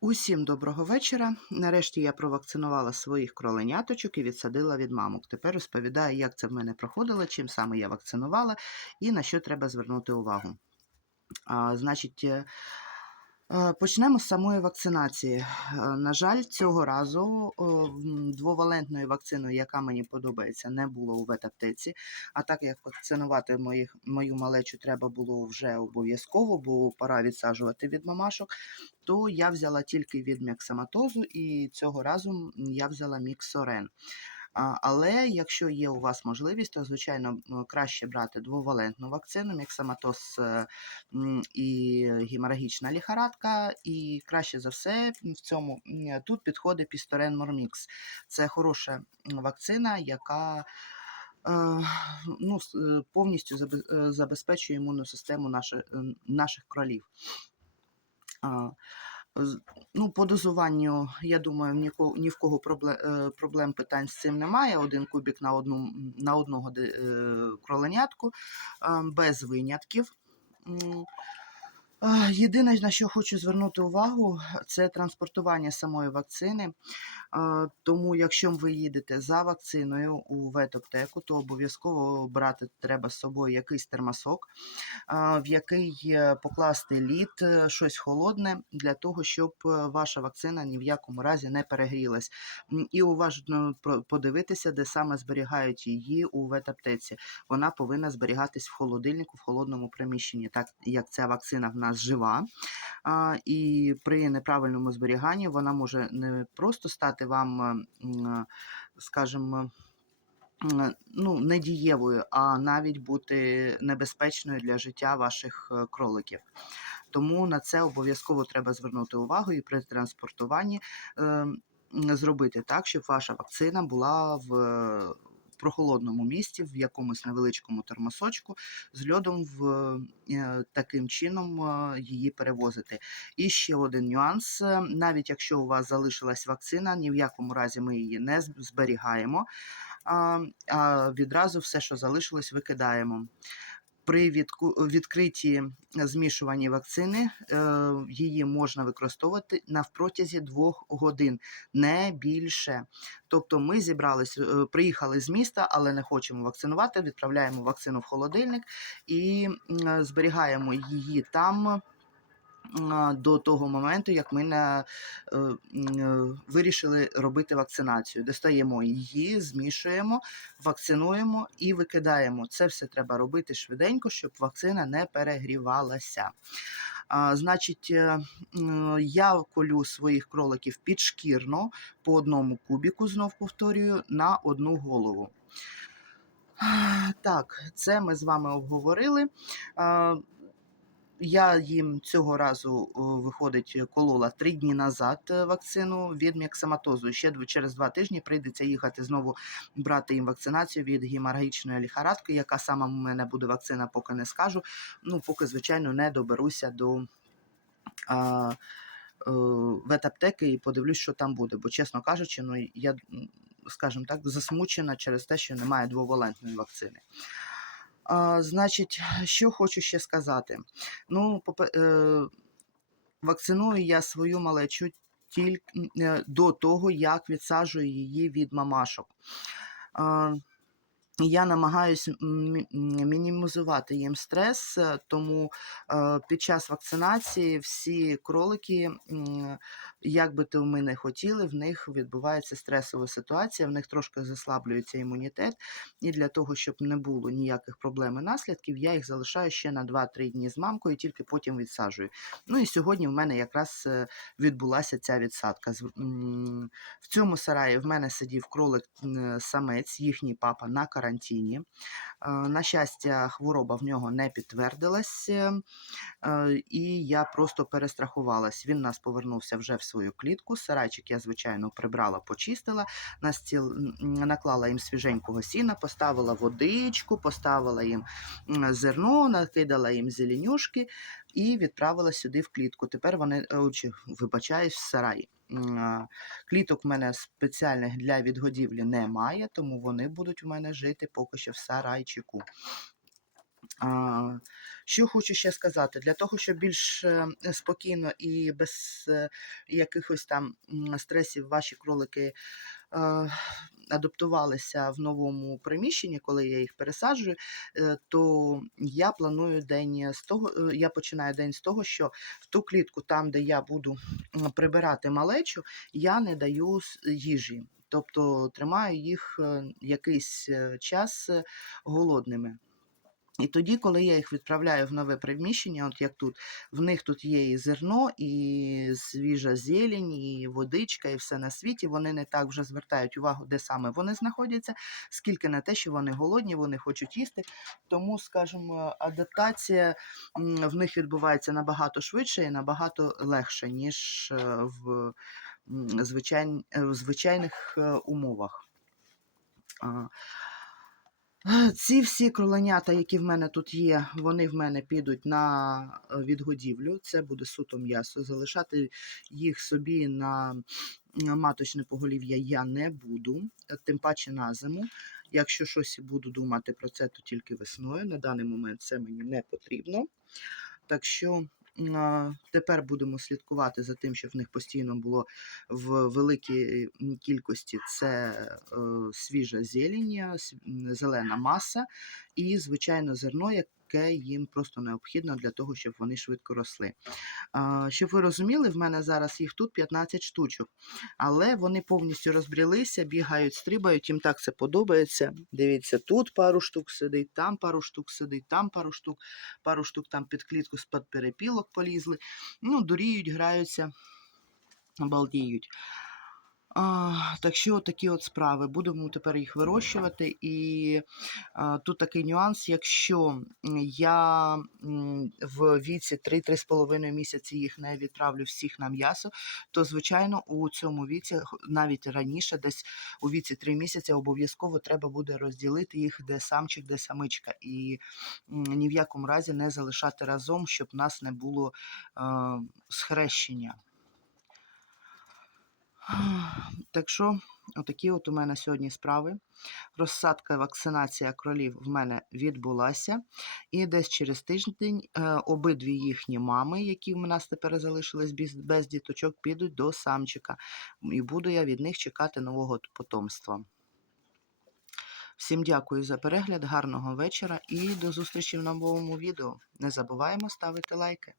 Усім доброго вечора. Нарешті я провакцинувала своїх кроленяточок і відсадила від мамок. Тепер розповідаю, як це в мене проходило, чим саме я вакцинувала і на що треба звернути увагу. А, значить, е, почнемо з самої вакцинації. Е, На жаль, цього разу е, м, двовалентною вакциною, яка мені подобається, не було у ветаптеці. А так як вакцинувати моїх, мою малечу треба було вже обов'язково, бо пора відсаджувати від мамашок, то я взяла тільки від міксаматозу, і цього разу я взяла міксорен. Але якщо є у вас можливість, то звичайно краще брати двовалентну вакцину, міксаматоз е, і геморагічна ліхорадка. І краще за все в цьому тут підходить пісторен Мормікс. Це хороша вакцина, яка е, ну, е, повністю забезпечує імунну систему наших кролів. Ну, по дозуванню, я думаю, ні, в кого проблем, проблем питань з цим немає. Один кубік на, одну, на одного е, кроленятку, е, без винятків. Єдине, на що хочу звернути увагу, це транспортування самої вакцини. Тому, якщо ви їдете за вакциною у ветаптеку, то обов'язково брати треба з собою якийсь термосок, в який покласти лід, е, щось холодне, для того, щоб е, ваша вакцина ні в якому разі не перегрілась. І уважно подивитися, де саме зберігають її у ветаптеці. Вона повинна зберігатись в холодильнику, в холодному приміщенні, так як ця вакцина в нас жива. І при неправильному зберіганні вона може не просто стати вам, е, скажімо, м, ну, недієвою, а навіть бути небезпечною для життя ваших е, кроликів. Тому на це обов'язково треба звернути увагу і при транспортуванні е, зробити так, щоб ваша вакцина була в прохолодному місці, в якомусь невеличкому термосочку з льодом в е, таким чином е, її перевозити. І ще один нюанс: навіть якщо у вас залишилась вакцина, ні в якому разі ми її не зберігаємо, а відразу все, що залишилось, викидаємо. При відку- відкритті змішуванні вакцини е, її можна використовувати на протязі двох годин, не більше. Тобто ми зібрались, е, приїхали з міста, але не хочемо вакцинувати. Відправляємо вакцину в холодильник і е, зберігаємо її там. До того моменту, як ми на, е, м, е, вирішили робити вакцинацію. Достаємо її, змішуємо, вакцинуємо і викидаємо. Це все треба робити швиденько, щоб вакцина не перегрівалася. А, значить, е, я колю своїх кроликів підшкірно по одному кубіку, знов повторюю, на одну голову. Так, це ми з вами обговорили. Я їм цього разу виходить колола три дні назад е, вакцину від міксаматозу. Ще через два тижні прийдеться їхати знову брати їм вакцинацію від геморагічної ліхорадки. Яка сама в мене буде вакцина, поки не скажу. Ну, поки, звичайно, не доберуся до а, е, ветаптеки і подивлюсь, що там буде. Бо, чесно кажучи, ну я, скажімо так, засмучена через те, що немає двовалентної вакцини. А, значить, що хочу ще сказати. Ну, е, вакциную я свою малечу тільки е, до того, як відсаджую її від мамашок. А, я намагаюся мінімізувати їм стрес, е, тому е, під час вакцинації всі кролики, як би то ми не хотіли, в них відбувається стресова ситуація, в них трошки заслаблюється імунітет. І для того, щоб не було ніяких проблем і наслідків, я їх залишаю ще на 2-3 дні з мамкою, тільки потім відсаджую. Ну і сьогодні в мене якраз е, відбулася ця відсадка. В цьому сараї в мене сидів кролик-самець, їхній папа на карантині. Е, На щастя, хвороба в нього не підтвердилась, е, е, і я просто перестрахувалась. Він нас повернувся вже в свою клітку. Сарайчик я, звичайно, прибрала, почистила, на стіл наклала їм свіженького сіна, поставила водичку, поставила їм зерно, накидала їм зеленюшки і відправила сюди в клітку. Тепер вони, е, чи, вибачаюсь, в сарай. Кліток в мене спеціальних для відгодівлі немає, тому вони будуть у мене жити поки що в сарайчику. Що хочу ще сказати, для того, щоб більш е, спокійно і без е, якихось там стресів ваші кролики адаптувалися в новому приміщенні, коли я їх пересаджую, е, то я планую день з того, е, я починаю день з того, що в ту клітку, там, де я буду прибирати малечу, я не даю їжі. Тобто тримаю їх е, якийсь час голодними. І тоді, коли я їх відправляю в нове приміщення, от як тут, в них тут є і зерно, і свіжа зелень, і водичка, і все на світі. Вони не так вже звертають увагу, де саме вони знаходяться, скільки на те, що вони голодні, вони хочуть їсти. Тому, скажімо, адаптація в них відбувається набагато швидше і набагато легше, ніж е, в м, звичайн- е, в звичайних е, умовах. Ці всі кроленята, які в мене тут є, вони в мене підуть на е, відгодівлю. Це буде суто м'ясо. Залишати їх собі на маточне поголів'я я не буду, е, тим паче на зиму. Якщо щось буду думати про це, то тільки весною. На даний момент це мені не потрібно. Так що тепер будемо слідкувати за тим, щоб в них постійно було в великій кількості це е, свіжа зелень, зелена маса і, звичайно, зерно, яке їм просто необхідно для того, щоб вони швидко росли. Щоб ви розуміли, в мене зараз їх тут 15 штучок, але вони повністю розбрілися, бігають, стрибають, їм так це подобається. Дивіться, тут пару штук сидить, там пару штук сидить, там пару штук, пару штук там під клітку з-під перепілок полізли. Ну, дуріють, граються, балдіють. А, так що такі от справи. Будемо тепер їх вирощувати. І а, тут такий нюанс: якщо я в віці 3-3,5 місяці їх не відправлю всіх на м'ясо, то звичайно у цьому віці, навіть раніше, десь у віці 3 місяці, обов'язково треба буде розділити їх, де самчик, де самичка. І ні в якому разі не залишати разом, щоб нас не було е, схрещення. Так що, отакі от у мене сьогодні справи. Розсадка вакцинація кролів в мене відбулася. І десь через тиждень е, обидві їхні мами, які в нас тепер залишились без, без діточок, підуть до самчика. І буду я від них чекати нового потомства. Всім дякую за перегляд, гарного вечора і до зустрічі в новому відео. Не забуваємо ставити лайки.